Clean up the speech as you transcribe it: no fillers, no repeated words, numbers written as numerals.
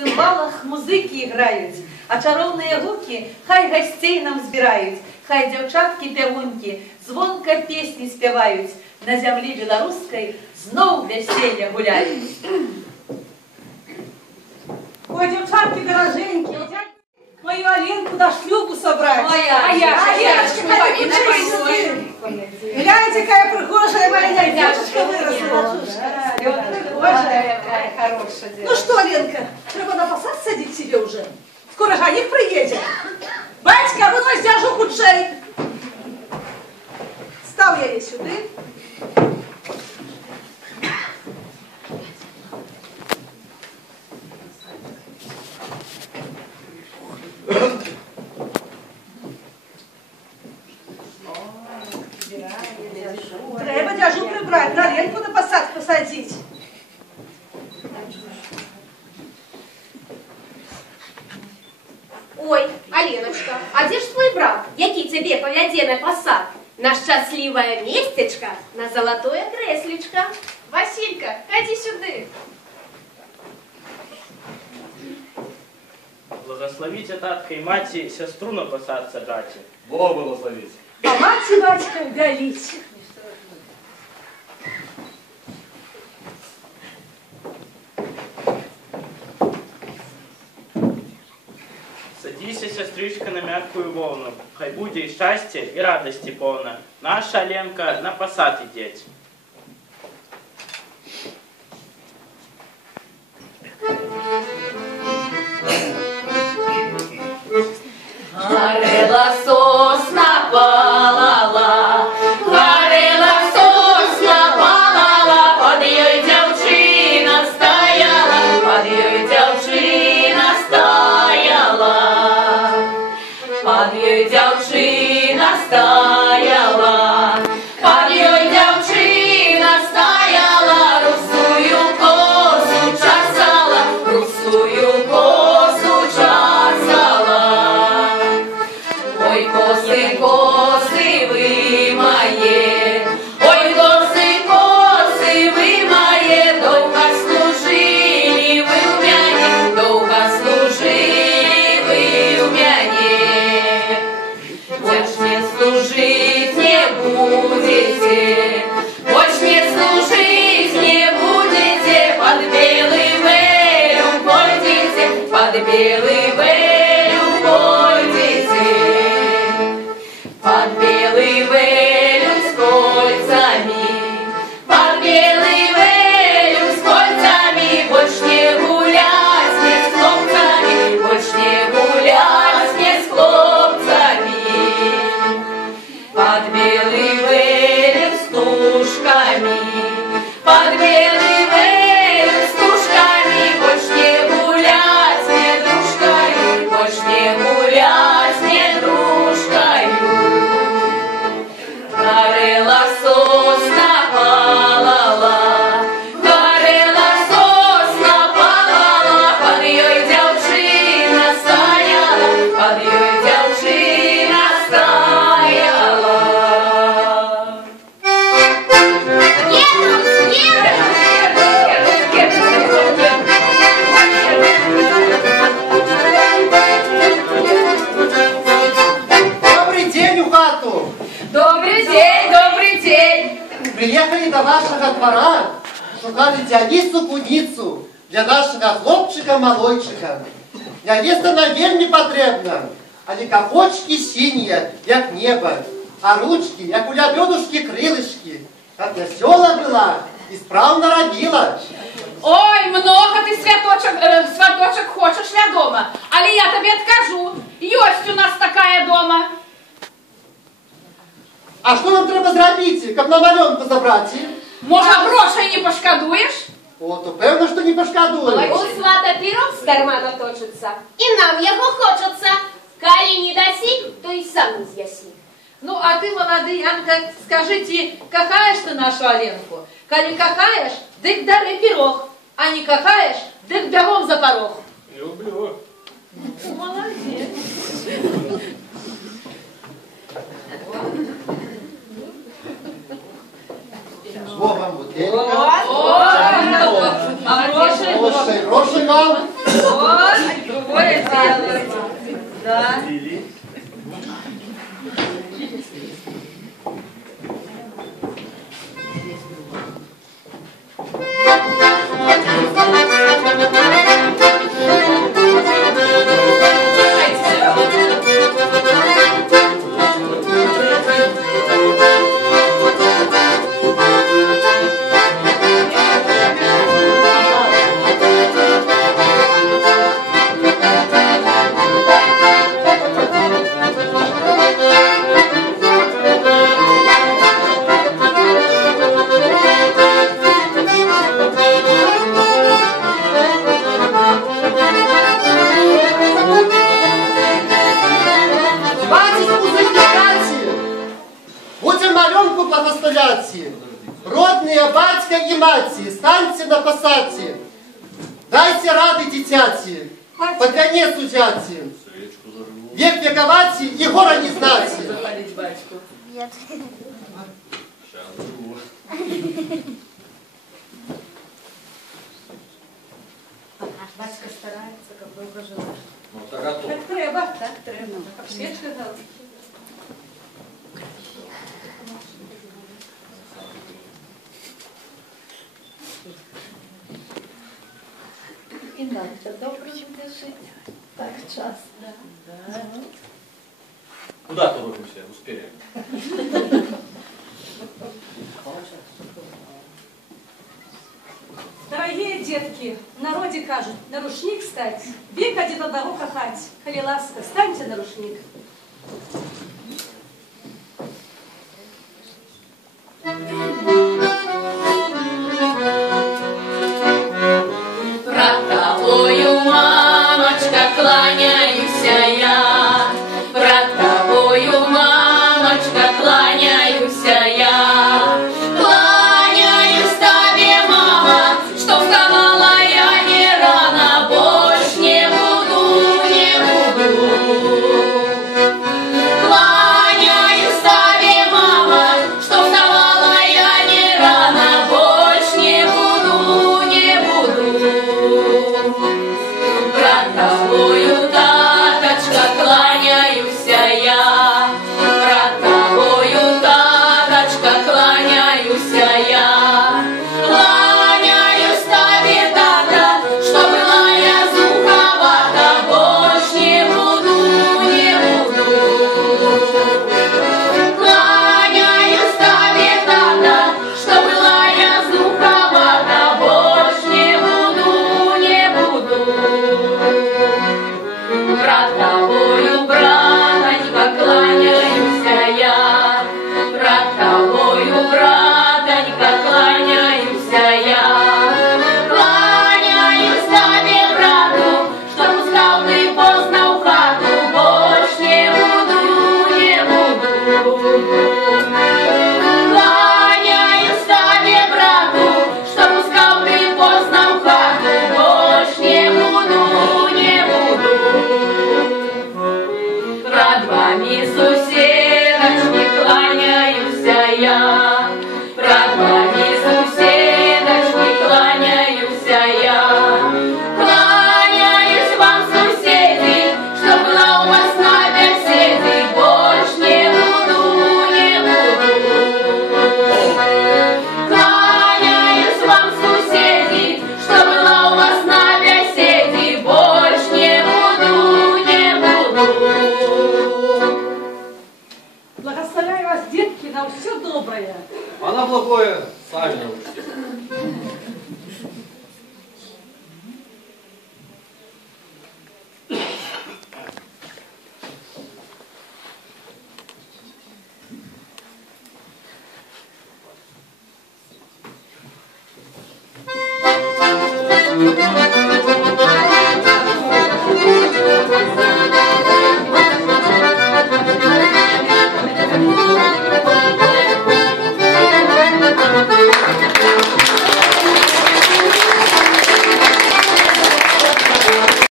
цимбалах музики грають, а чаровні гуки хай гостей нам збирають, хай дівчатки-пявунки звонко пісні співають, на землі білоруській знов весілля гуляють. Ой, девчатки дороженьки, мою Аленку до шлюбу собрать. А я, гляньте, какая прихожая моя девушка выросла. Ну что, Аленка, треба на посад садить себе уже? Скоро жених приедет. Батька, вынось держу худшей. Стал я ей сюда. Треба держу прибрать, на Ленку на посад посадить. Ой, Аленочка, а где ж твой брат, який тебе поведе на посад? На счастливое местечко, на золотое креслечко. Василька, ходи сюда. Благословите татка и мати сестру на посад сажати. Бог благословить. А мать и батька удалить. Садися, сестричка, на мягкую волну. Хай буде и счастье, и радости полно. Наша Аленка на посад идеть. Горела сосна, палала, горела сосна, палала, под ее девчина стояла, под ее девчина стояла, под ее девчина стояла, под ее девчина стояла, русую косу чесала, русую косу чесала. Ой, косы, косы вы мои, ой, косы вы мои, долго служили вы у меня, долго служили вы у меня. Больше не служить не будете, больше не служить не будете, под белый велю пойдите, под белый велю пойдите. Под белый велю с кольцами, под белый велю с кольцами, больше не гулять не с хлопцами, больше не гулять не с хлопцами. Под белый велю с тушками, под белый велю с тушками, больше не гулять не дружками, больше не гулять не дружками. Горела сосна, палала, горела сосна, палала, под ее девчина стояла, под ее девчина стояла. Добрый день, у хату! Добрый день, добрый день. Приехали до вашего двора, шукали Дионису-куницу для нашего хлопчика-малойчика. Невеста нам вельми потребна, а не капочки синие, як небо, а ручки, як у лебедушки крылышки. Как весела была и справно робила. Ой, много ти сваточок хочеш, вядома, але я тобі откажу. Ёсть у нас такая дома. А что нам треба зробити, как на маленку забрать? Може, грошей не пошкодуєш? О, то певно, что не пошкодуешь. У свата пирог з кармана точиться, і нам його хочеться. Коли не даси, то і сам з'яси. Ну, а ты, молодый Янка, скажите, кахаешь ты нашу Аленку? Коли кахаешь, дык дари пирог, а не кахаешь, дык бегом за порог. Люблю. Молодец. Во вам бутылька. Хороший, Гроши вам. Да. Лили. Родные батька и мати, станьте на посадке. Дайте рады дитяти, по коне судяти. Век вековати и гора не знати. Запалить батьку. Нет. Батька старается, как долго живешь. Ну, так а то. Так треба, так треба. Как свечка дала. И надо добрым дышать. Так часто. Да. Куда торопимся? Успели. Дорогие детки, в народе кажут, на рушник стать, век один одного хохать. Коли ласка, станьте на рушник. Тобою, мамочка, кланяюсь я, пред тобою, мамочка, кланяюсь я. Кланяюсь тебе, мама, что вставала я не рано, больше не буду, не буду. Кланяюсь тебе, мама, что вставала я не рано, больше не буду, не буду. Пред тобою,